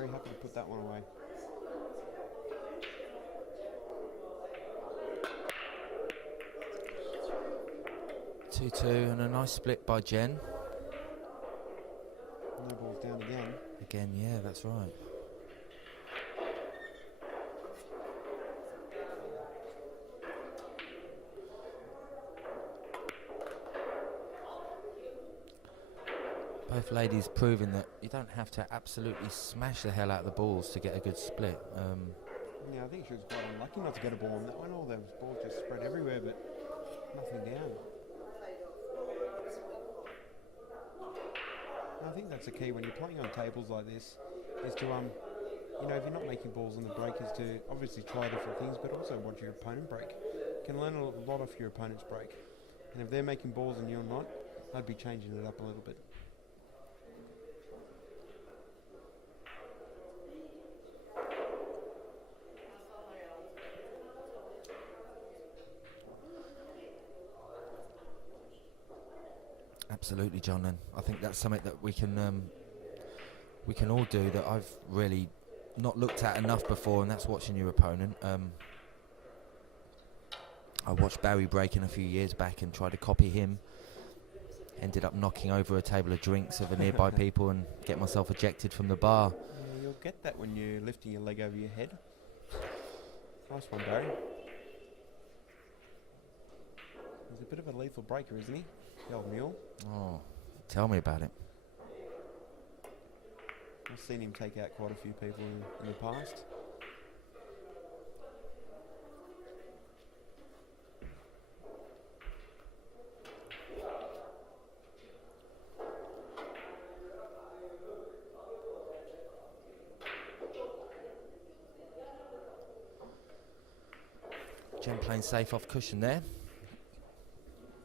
Very happy to put that one away. 2-2 and a nice split by Jen. No balls down again. Again, yeah, that's right. Both ladies proving that you don't have to absolutely smash the hell out of the balls to get a good split. Yeah, I think she was quite unlucky not to get a ball on that one. All those balls just spread everywhere, but nothing down. I think that's the key when you're playing on tables like this, is to if you're not making balls on the break, is to obviously try different things, but also watch your opponent break. You can learn a lot off your opponent's break, and if they're making balls and you're not, I'd be changing it up a little bit. Absolutely, John, and I think that's something that we can all do that I've really not looked at enough before, and that's watching your opponent. I watched Barry breaking a few years back and tried to copy him. Ended up knocking over a table of drinks of a nearby people and get myself ejected from the bar. Yeah, you'll get that when you're lifting your leg over your head. Nice one, Barry. He's a bit of a lethal breaker, isn't he? The old mule. Oh, tell me about it. I've seen him take out quite a few people in the past. Jen playing safe off cushion there.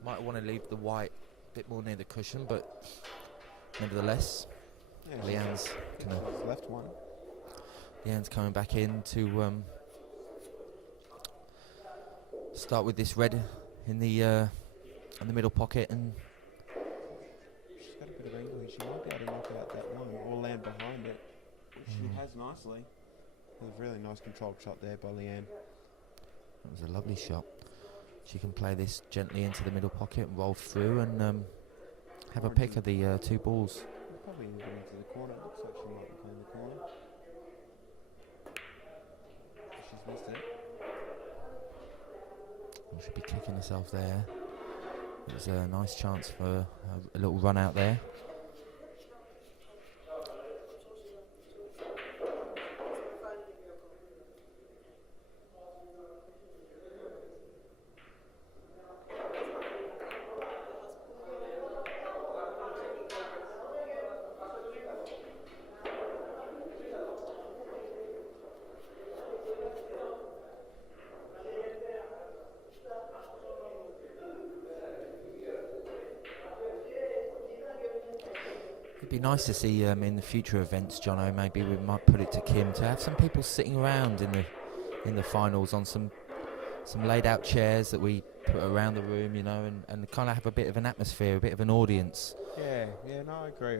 Might want to leave the white a bit more near the cushion, but nevertheless, Yeah, Leanne's left one. Leanne's coming back in to start with this red in the middle pocket, and She's got a bit of angle here. She might be able to knock out that one or land behind it, which she has nicely. It was a really nice controlled shot there by Leanne. it was a lovely shot. She can play this gently into the middle pocket, roll through, and have a pick of the two balls. Probably into the corner. It looks like she might be playing the corner. She's missed it. She'll be kicking herself there. It was a nice chance for a little run out there. It'd be nice to see in the future events, Jono. Maybe we might put it to Kim to have some people sitting around in the finals on some laid out chairs that we put around the room, and kind of have a bit of an atmosphere, a bit of an audience. Yeah, no, I agree.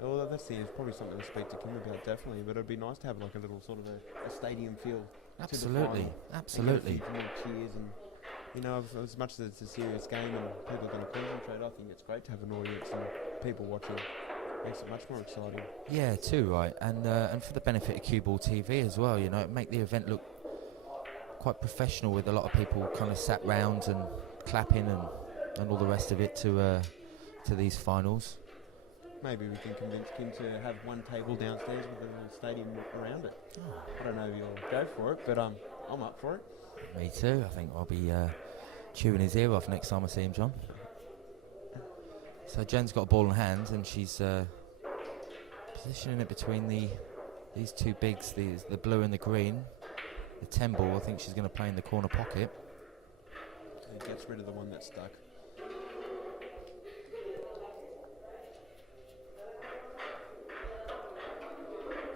Well, that's probably something to speak to Kim about, definitely. But it'd be nice to have like a little sort of a stadium feel. Absolutely, To the absolutely. final. And cheers and as much as it's a serious game and people are going to concentrate, I think it's great to have an audience and people watching. Makes it much more exciting. Yeah, too right, and for the benefit of Cue Ball TV as well, make the event look quite professional with a lot of people kind of sat round and clapping and all the rest of it to these finals. Maybe we can convince Kim to have one table downstairs with a little stadium around it. I don't know if you'll go for it, but I'm up for it. Me too. I think I'll be chewing his ear off next time I see him, John. So Jen's got a ball in hand, and she's positioning it between these two bigs, the blue and the green. The 10 ball, I think she's going to play in the corner pocket. It gets rid of the one that's stuck.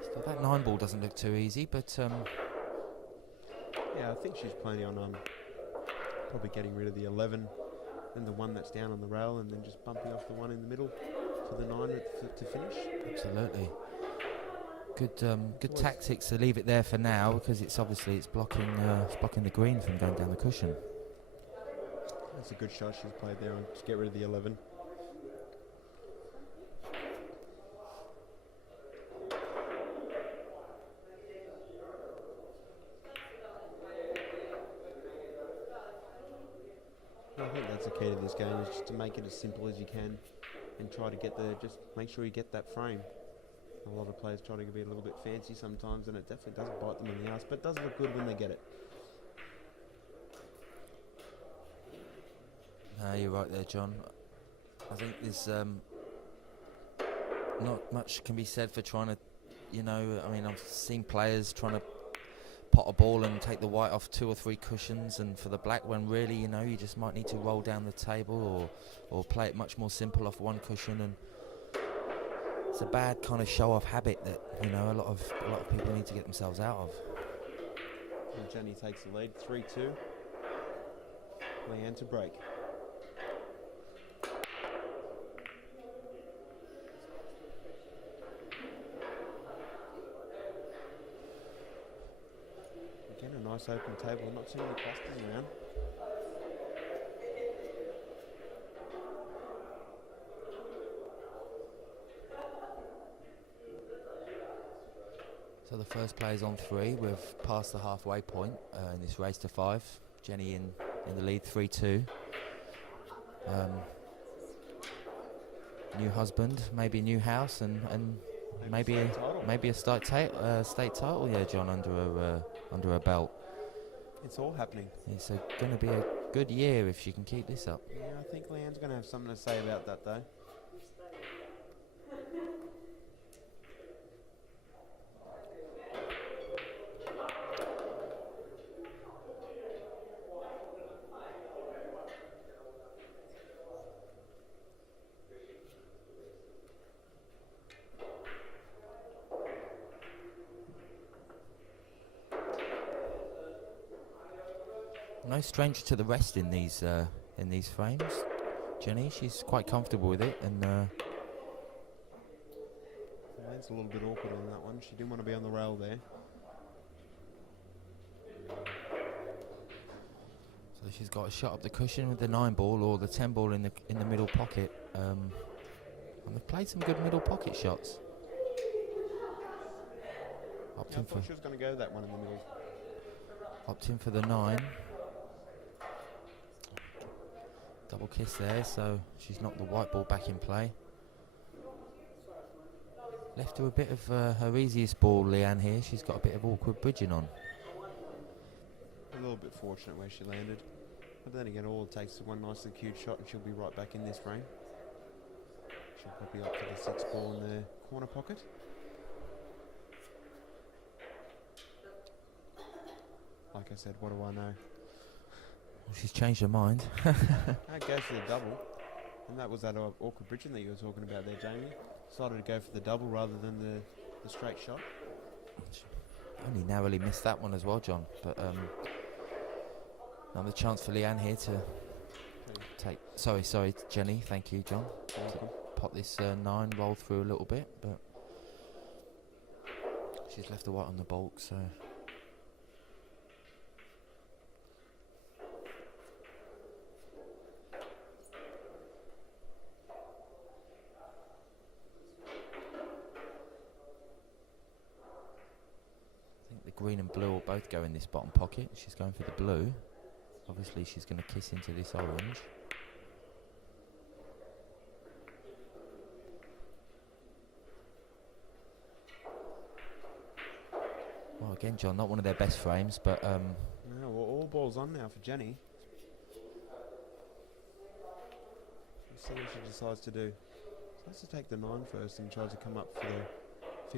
So that 9 ball doesn't look too easy, but yeah, I think she's planning on probably getting rid of the 11 and the one that's down on the rail, and then just bumping off the one in the middle to the 9 to finish. Absolutely. Good tactics to leave it there for now, because it's blocking the green from going down the cushion. That's a good shot she's played there on to get rid of the 11. I think that's the key to this game, is just to make it as simple as you can and try to get just make sure you get that frame. A lot of players try to be a little bit fancy sometimes, and it definitely does bite them in the ass, but it does look good when they get it. You're right there, John. I think there's not much can be said for trying to, I've seen players trying to pot a ball and take the white off 2 or 3 cushions, and for the black one, really, you just might need to roll down the table or play it much more simple off 1 cushion. And it's a bad kind of show-off habit that a lot of people need to get themselves out of. And Jenny takes the lead, 3-2. Leanne to break. Again, a nice open table, not too many clusters around. So the first play is on 3. We've passed the halfway point in this race to 5. Jenny in the lead, 3-2. New husband, maybe new house, and maybe a state title. Yeah, John, under her belt. It's all happening. It's going to be a good year if she can keep this up. Yeah, I think Leanne's going to have something to say about that, though. No stranger to the rest in these frames. Jenny, she's quite comfortable with it, and Leanne's a little bit awkward on that one. She didn't want to be on the rail there. So she's got a shot up the cushion with the 9 ball or the 10 ball in the middle pocket, and they've played some good middle pocket shots. I thought she was going to go that one in the middle. Opted in for the 9. Double kiss there, so she's knocked the white ball back in play. Left her a bit of her easiest ball, Leanne, here. She's got a bit of awkward bridging on. A little bit fortunate where she landed. But then again, all it takes is one nicely cued shot and she'll be right back in this frame. She'll probably up for the 6 ball in the corner pocket. Like I said, what do I know? Well, she's changed her mind. That goes for the double. And that was that awkward bridging that you were talking about there, Jamie. Decided to go for the double rather than the straight shot. Only narrowly missed that one as well, John. But another chance for Leanne here to take... Sorry, Jenny. Thank you, John. Pop this 9, roll through a little bit, but she's left the white on the bulk, so... Green and blue will both go in this bottom pocket. She's going for the blue. Obviously she's going to kiss into this orange. Well, again, John, not one of their best frames, but... No, well, all balls on now for Jenny. Let's see what she decides to do. She has to take the 9 first and tries to come up for the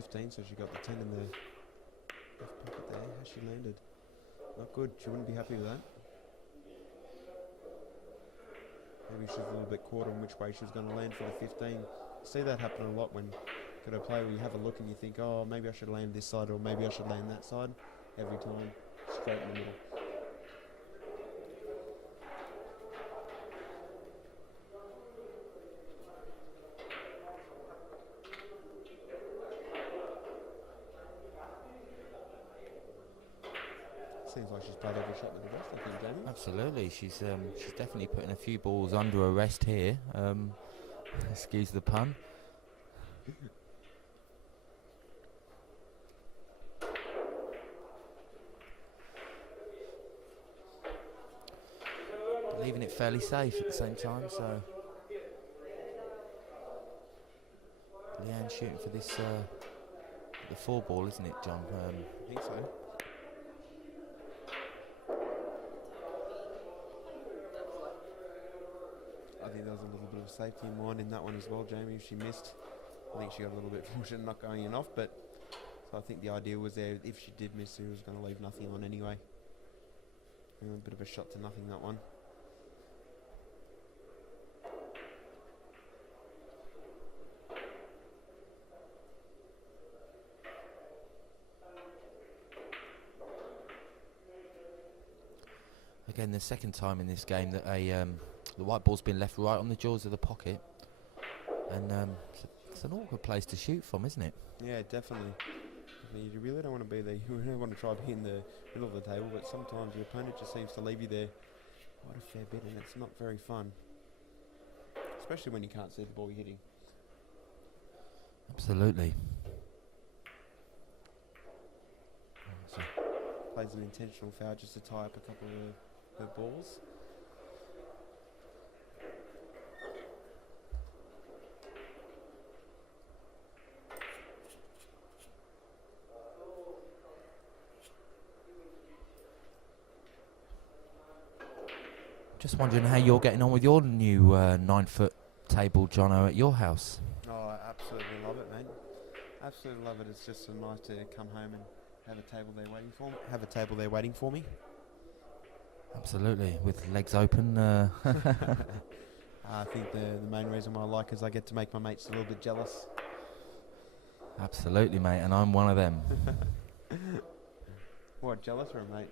15, so she got the 10 in the... left pocket there. How's she landed? Not good. She wouldn't be happy with that. Maybe she's a little bit caught on which way she was going to land for the 15. See that happen a lot when you got a play where you have a look and you think, oh, maybe I should land this side or maybe I should land that side. Every time, straight in the middle. Seems like she's played every shot with the best, I think, Jamie. Absolutely, she's definitely putting a few balls under arrest here. Excuse the pun. But leaving it fairly safe at the same time, so Leanne shooting for this the 4 ball, isn't it, John? I think so. I think there was a little bit of safety in mind in that one as well, Jamie. If she missed, I think she got a little bit fortunate not going in off, but so I think the idea was there, if she did miss, she was going to leave nothing on anyway. A bit of a shot to nothing, that one. Again, the second time in this game that the white ball's been left right on the jaws of the pocket, and it's an awkward place to shoot from, isn't it? Yeah, definitely. You really don't want to be there. You really want to try to be in the middle of the table, but sometimes your opponent just seems to leave you there quite a fair bit, and it's not very fun, especially when you can't see the ball you're hitting. Absolutely. So plays an intentional foul just to tie up a couple of her balls. Just wondering how you're getting on with your new 9-foot table, Jono, at your house. Oh, I absolutely love it, mate. Absolutely love it. It's just so nice to come home and have a table there waiting for me. Absolutely, with legs open. I think the main reason why I like is I get to make my mates a little bit jealous. Absolutely, mate, and I'm one of them. What, jealous or a mate?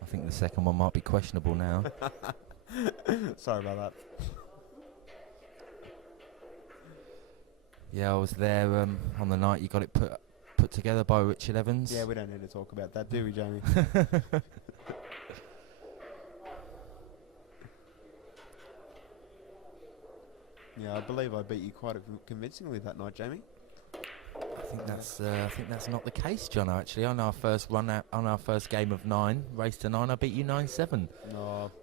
I think the second one might be questionable now. Sorry about that. Yeah, I was there on the night you got it put together by Richard Evans. Yeah, we don't need to talk about that, do we, Jamie? Yeah, I believe I beat you quite convincingly that night, Jamie. I think that's not the case, Jono. Actually, on our first game of 9, race to 9, I beat you 9-7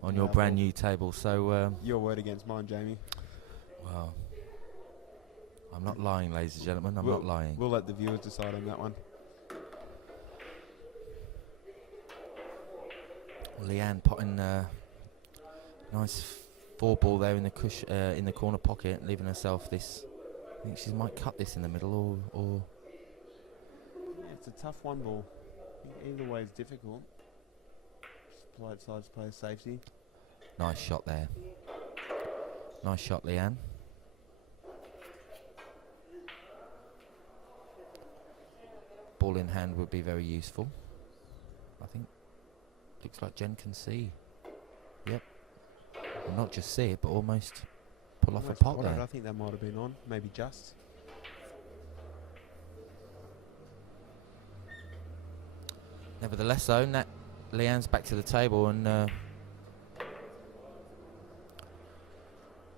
on your brand new table. So your word against mine, Jamie. Well, I'm not lying, ladies and gentlemen. I'm not lying. We'll let the viewers decide on that one. Leanne potting nice 4 ball there in the corner pocket, leaving herself this. I think she might cut this in the middle, or. Yeah, it's a tough 1 ball. Either way is difficult. Just play it sides, play safety. Nice shot there. Nice shot, Leanne. Ball in hand would be very useful. I think. Looks like Jen can see. Yep. Well, not just see it, but almost pull off a pot there. I think that might have been on. Maybe just. Nevertheless, though, Leanne's back to the table and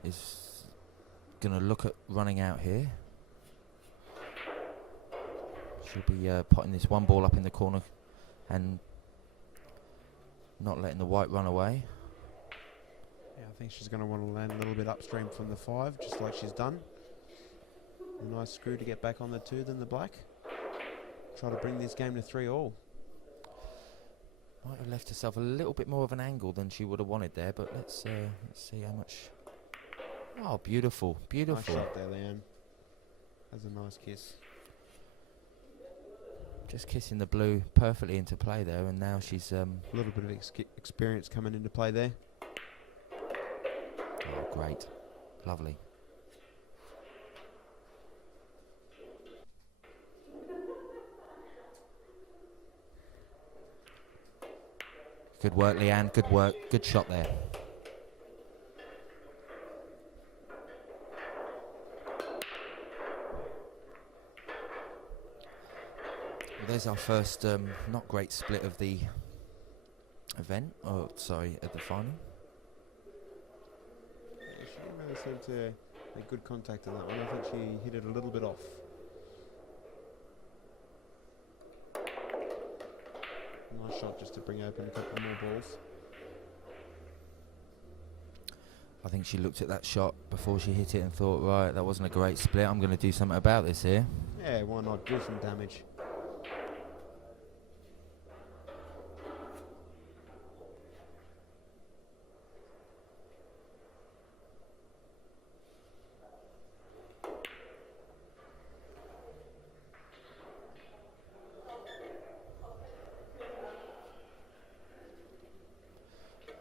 is going to look at running out here. She'll be potting this 1 ball up in the corner and not letting the white run away. Yeah, I think she's going to want to land a little bit upstream from the 5, just like she's done. A nice screw to get back on the 2 than the black. Try to bring this game to 3 all. Might have left herself a little bit more of an angle than she would have wanted there, but let's see how much. Oh, beautiful, beautiful. Nice shot there, Leanne. That's a nice kiss. Just kissing the blue perfectly into play there, and now she's a little bit of experience coming into play there. Oh, great, lovely. Good work, Leanne. Good work. Good shot there. Well, there's our first not great split of the event, of the final. Yeah, she didn't really seem to make good contact on that one. I think she hit it a little bit off. Nice shot just to bring open a couple more balls. I think she looked at that shot before she hit it and thought, right, that wasn't a great split. I'm going to do something about this here. Yeah, why not do some damage?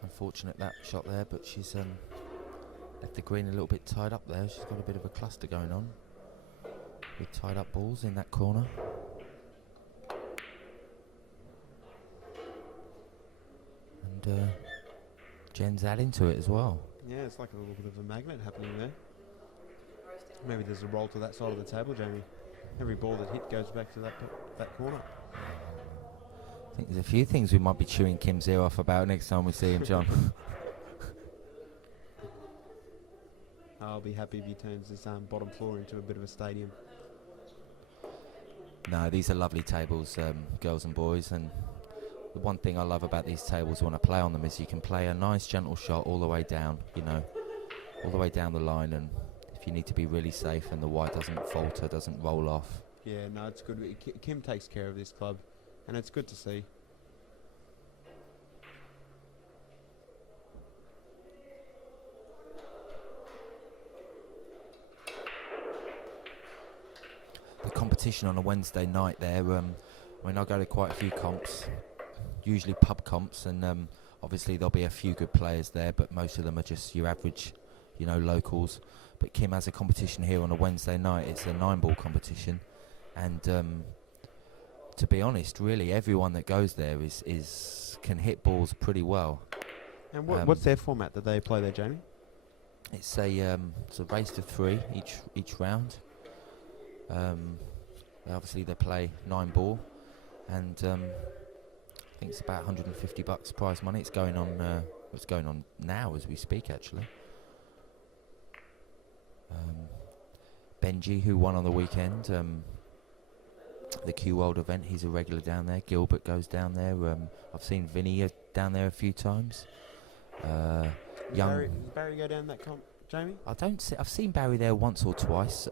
Unfortunate that shot there, but she's left the green a little bit tied up there. She's got a bit of a cluster going on with tied up balls in that corner. And Jen's adding to it as well. Yeah, it's like a little bit of a magnet happening there. Maybe there's a roll to that side of the table, Jamie. Every ball that hit goes back to that corner. I think there's a few things we might be chewing Kim's ear off about next time we see him, John. I'll be happy if he turns this bottom floor into a bit of a stadium. No, these are lovely tables, girls and boys, and the one thing I love about these tables when I play on them is you can play a nice gentle shot all the way down, all the way down the line, and if you need to be really safe and the white doesn't falter, doesn't roll off. Yeah, no, it's good. Kim takes care of this club, and it's good to see. The competition on a Wednesday night there, I go to quite a few comps, usually pub comps, and obviously there'll be a few good players there, but most of them are just your average, locals. But Kim has a competition here on a Wednesday night. It's a 9-ball competition, and to be honest, really everyone that goes there can hit balls pretty well. And what's their format that they play there, Jamie? It's a race to 3 each round. Obviously they play 9-ball, and I think it's about $150 prize money. It's going on now as we speak, actually. Benji, who won on the weekend, the Q World event, he's a regular down there. Gilbert goes down there. I've seen Vinny down there a few times. Does Barry go down that comp, Jamie? I've seen Barry there once or twice,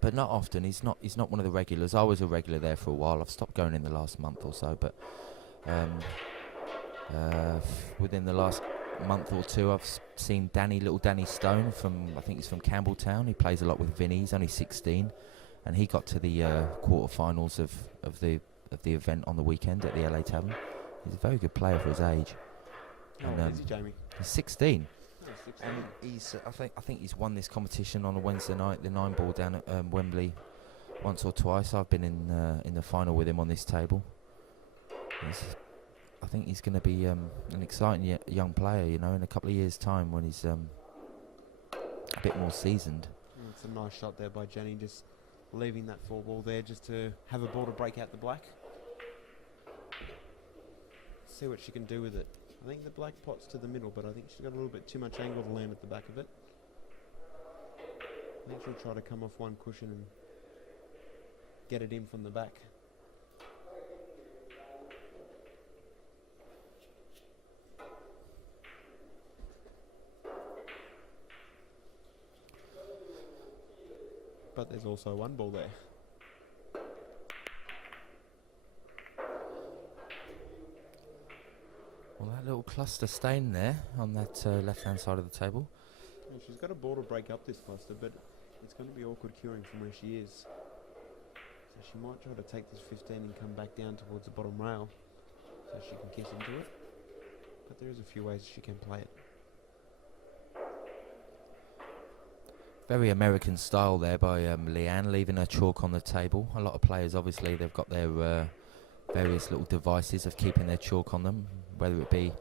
but not often. He's not one of the regulars. I was a regular there for a while. I've stopped going in the last month or so, but within the last month or two, I've seen little Danny Stone I think he's from Campbelltown. He plays a lot with Vinny. He's only 16, and he got to the quarterfinals of the event on the weekend at the LA Tavern. He's a very good player for his age. Oh, is he, Jamie? He's 16. Oh, 16. And he's I think he's won this competition on a Wednesday night, the 9-ball down at Wembley, once or twice. I've been in the final with him on this table. I think he's going to be an exciting young player, in a couple of years' time when he's a bit more seasoned. It's a nice shot there by Jenny, just leaving that 4-ball there just to have a ball to break out the black. See what she can do with it. I think the black pot's to the middle, but I think she's got a little bit too much angle to land at the back of it. I think she'll try to come off one cushion and get it in from the back. But there's also 1-ball there. Well, that little cluster staying there on that left-hand side of the table. Yeah, she's got a ball to break up this cluster, but it's going to be awkward curing from where she is. So she might try to take this 15 and come back down towards the bottom rail so she can get into it. But there is a few ways she can play it. Very American style there by Leanne, leaving her chalk on the table. A lot of players, obviously, they've got their various little devices of keeping their chalk on them, whether it be,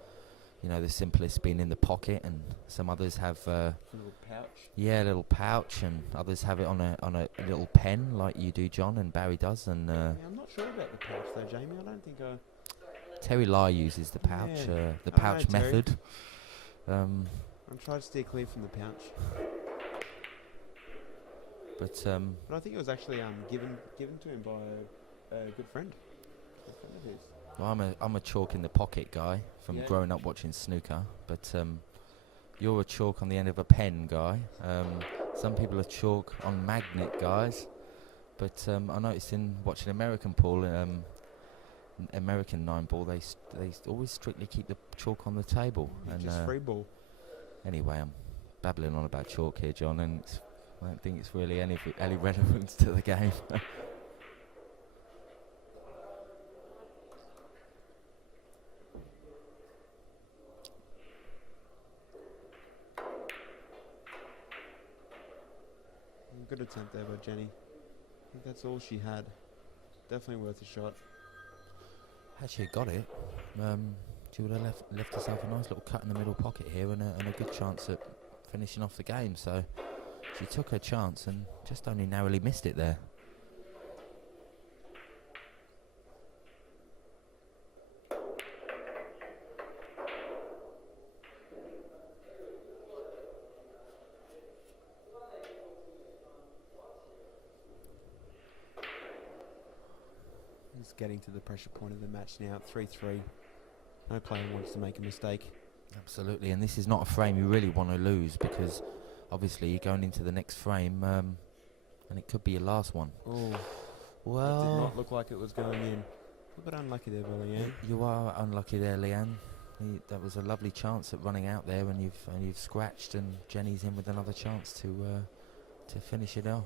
you know, the simplest being in the pocket, and some others have A little pouch. a little pouch, and others have it on a little pen like you do, John, and Barry does, and Yeah, I'm not sure about the pouch though, Jamie. I don't think Terry Lai uses the pouch, Yeah. the I know, pouch Terry. method. I'm trying to steer clear from the pouch. But But I think it was actually given to him by a good friend. Of his. well, I'm a chalk in the pocket guy from Yeah. growing up watching snooker, but you're a chalk on the end of a pen guy. Some people are chalk on magnet guys, but I noticed in watching American pool, American 9-ball, they always strictly keep the chalk on the table. And Just free ball. anyway, I'm babbling on about chalk here, John, and I don't think it's really any relevance to the game. Good attempt there by Jenny. I think that's all she had. Definitely worth a shot. Had she got it, she would have left herself a nice little cut in the middle pocket here, and a good chance at finishing off the game. So she took her chance and just only narrowly missed it there. He's getting to the pressure point of the match now at 3-3. No player wants to make a mistake. Absolutely, and this is not a frame you really want to lose, because obviously you're going into the next frame, and it could be your last one. Oh, Well, that did not look like it was going in. A bit unlucky there, Leanne. you are unlucky there, Leanne. That was a lovely chance at running out there, and you've scratched, and Jenny's in with another chance to finish it off.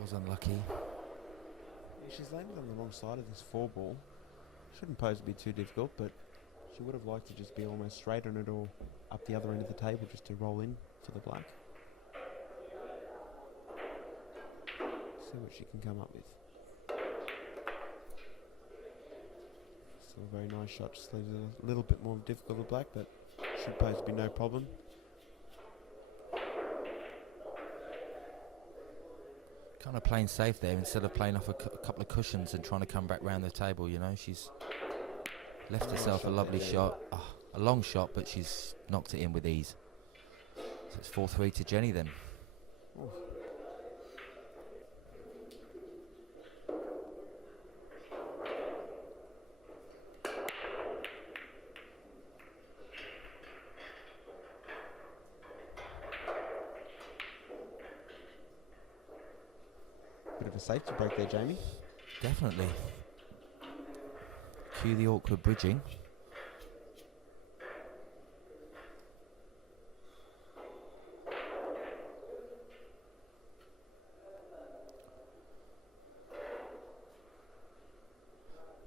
Was unlucky. Yeah, she's landed on the wrong side of this 4-ball. Shouldn't pose to be too difficult, but she would have liked to just be almost straight on it or up the other end of the table just to roll in for the black. See what she can come up with. Still a very nice shot, just leaves it a little bit more difficult for black, but should pose to be no problem. Kind of playing safe there instead of playing off a couple of cushions and trying to come back round the table, you know. She's left Nice herself a shot lovely there, yeah. shot. A long shot, but she's knocked it in with ease. So it's 4-3 to Jenny then. Oh. Bit of a safety break there, Jamie. Definitely. Cue the awkward bridging.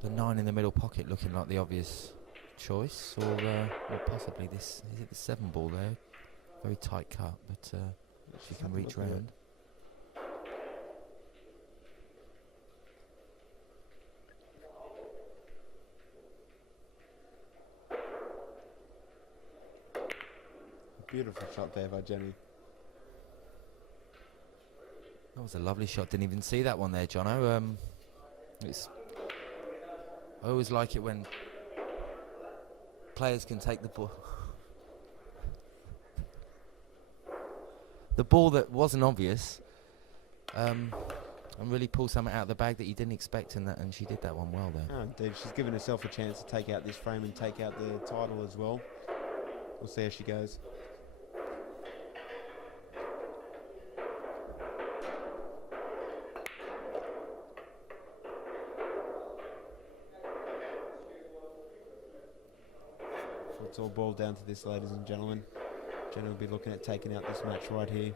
The 9 in the middle pocket looking like the obvious choice, or possibly this. Is it the 7-ball there? Very tight cut, but she can reach round. Beautiful shot there by Jenny. That was a lovely shot. Didn't even see that one there, Jono. I always like it when players can take the ball. The ball that wasn't obvious, and really pull something out of the bag that you didn't expect, and she did that one well there. Oh, indeed. She's given herself a chance to take out this frame and take out the title as well. We'll see how she goes. So it's all boiled down to this, ladies and gentlemen. Jenna will be looking at taking out this match right here.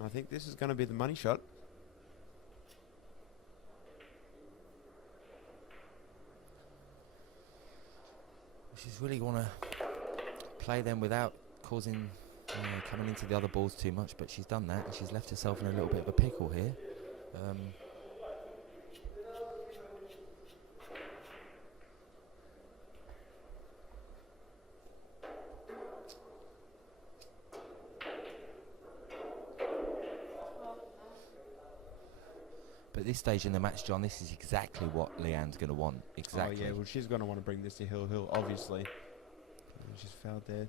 And I think this is going to be the money shot. She's really want to play them without causing coming into the other balls too much, but she's done that and she's left herself in a little bit of a pickle here. But at this stage in the match, John, this is exactly what Leanne's going to want. Exactly. Oh, yeah, well, she's going to want to bring this to Hill, obviously. She's fouled there.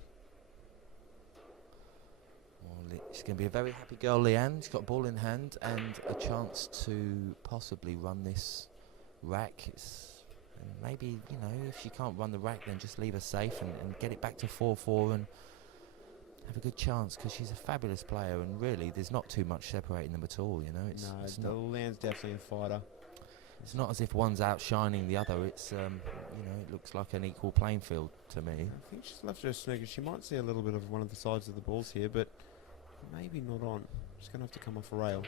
Well, she's going to be a very happy girl, Leanne. She's got a ball in hand and a chance to possibly run this rack. And maybe, you know, if she can't run the rack, then just leave her safe and get it back to 4-4 and have a good chance, because she's a fabulous player, and really there's not too much separating them at all, you know. Leanne's definitely a fighter. It's not as if one's outshining the other. It's, you know, it looks like an equal playing field to me. I think she's left her snooker. She might see a little bit of one of the sides of the balls here, but maybe not on. She's going to have to come off a rail.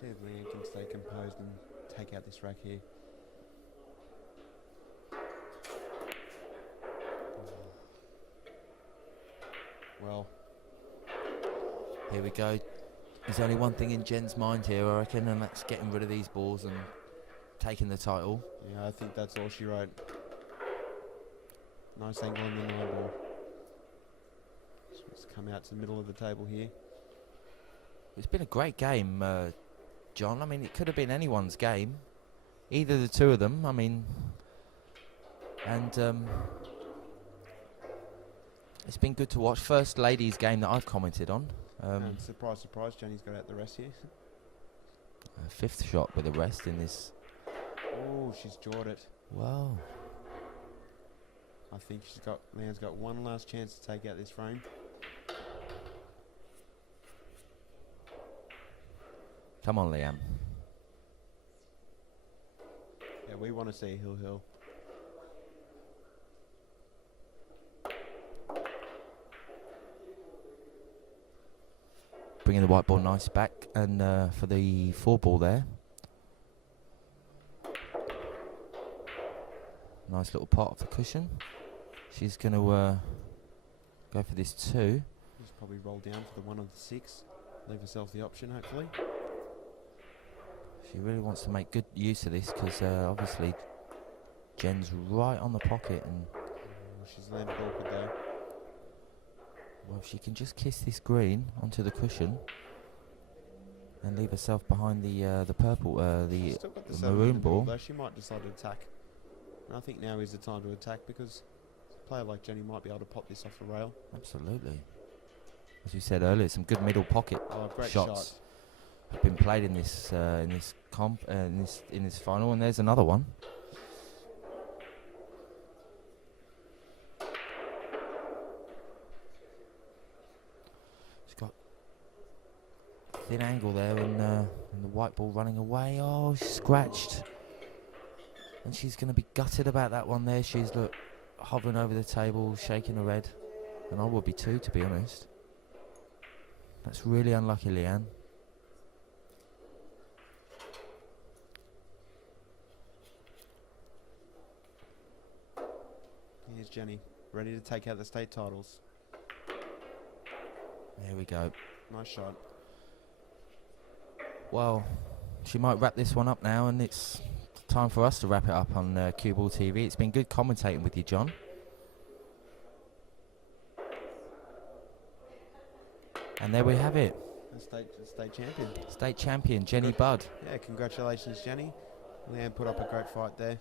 See if Leanne can stay composed and take out this rack here. Well, here we go. There's only one thing in Jen's mind here, I reckon, and that's getting rid of these balls and taking the title. Yeah, I think that's all she wrote. Nice angle on the 9 ball. Let's come out to the middle of the table here. It's been a great game, John. I mean, it could have been anyone's game, either the two of them. I mean, and it's been good to watch. First ladies game that I've commented on. And surprise, surprise, Jenny's got out the rest here. Fifth shot with a rest in this. Oh, she's jawed it. Wow. I think Leanne's got one last chance to take out this frame. Come on, Leanne. Yeah, we want to see Hill. Bringing the white ball nice back, and for the 4 ball there. Nice little pot off the cushion. She's going to go for this 2. Just probably roll down for the 1 of the 6. Leave herself the option, hopefully. She really wants to make good use of this, because obviously Jen's right on the pocket, and she's landed awkward there. Well, she can just kiss this green onto the cushion and leave herself behind the purple, the maroon ball. Though she might decide to attack, and I think now is the time to attack, because a player like Jenny might be able to pop this off the rail. Absolutely. As we said earlier, some good middle pocket great shots have been played in this in this final, and there's another one. She's got thin angle there, and the white ball running away. Oh, she's scratched, and she's going to be gutted about that one there. She's hovering over the table, shaking her head, and I would be too, to be honest. That's really unlucky, Leanne. Here's Jenny, ready to take out the state titles. There we go. Nice shot. Well, she might wrap this one up now, and it's time for us to wrap it up on Cue Ball TV. It's been good commentating with you, John. And there we have it. State champion. State champion, Jenny Budd. Yeah, congratulations, Jenny. Leanne put up a great fight there.